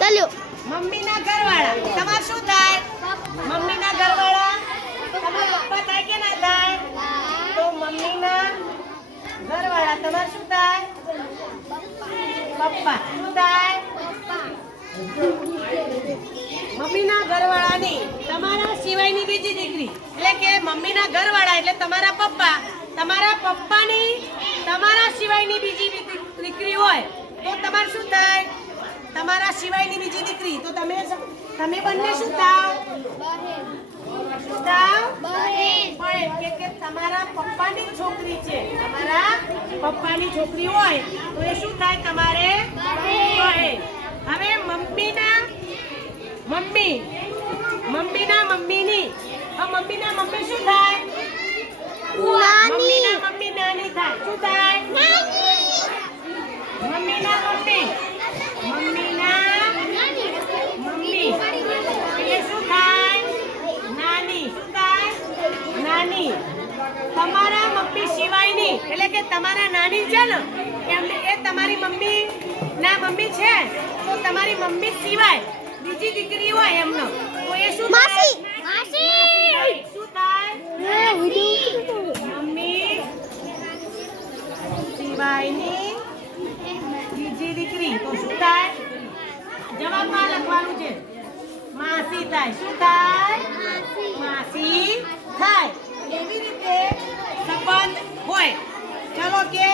ચાલ્યો મમ્મીના ઘરવાળા તમાર શું થાય? મમ્મીના ઘરવાળા તમારા પપ્પા થાય કે ના થાય? તો મમ્મીના ઘરવાળા તમાર શું થાય? પપ્પા. શું થાય? મમ્મીના ઘરવાળાની તમારા સિવાયની બીજી દીકરી એટલે કે મમ્મીના ઘરવાળા એટલે તમારા પપ્પા, તમારા પપ્પાની તમારા સિવાયની બીજી દીકરી હોય તો તમારે શું થાય? તમારા સિવાયની બીજી દીકરી તો તમે બંને શું થાવ? શું થાવ? બહેન. કે તમારા પપ્પાની છોકરી છે, તમારા પપ્પાની છોકરી હોય તો એ શું થાય તમારે? બહેન. હવે મમ્મીના મમ્મીની મમ્મીના મમ્મી શું થાય? મમ્મીના મમ્મી નાની થાય. શું થાય? મમ્મીના મમ્મી એ શું થાય? નાની. શું થાય? નાની. તમારા મમ્મી સિવાયની એટલે કે તમારા નાની છે ને એ તમારી મમ્મી ના મમ્મી છે તો તમારી મમ્મી સિવાય બીજી દીકરી હોય એમનો તો એ શું થાય? શું થાય? મમ્મી સિવાયની બીજી દીકરી તો શું થાય? જવાબમાં લખવાનું છે માસી થાય. શું થાય? માસી થાય. એવી રીતે સંબંધ હોય. ચલો કે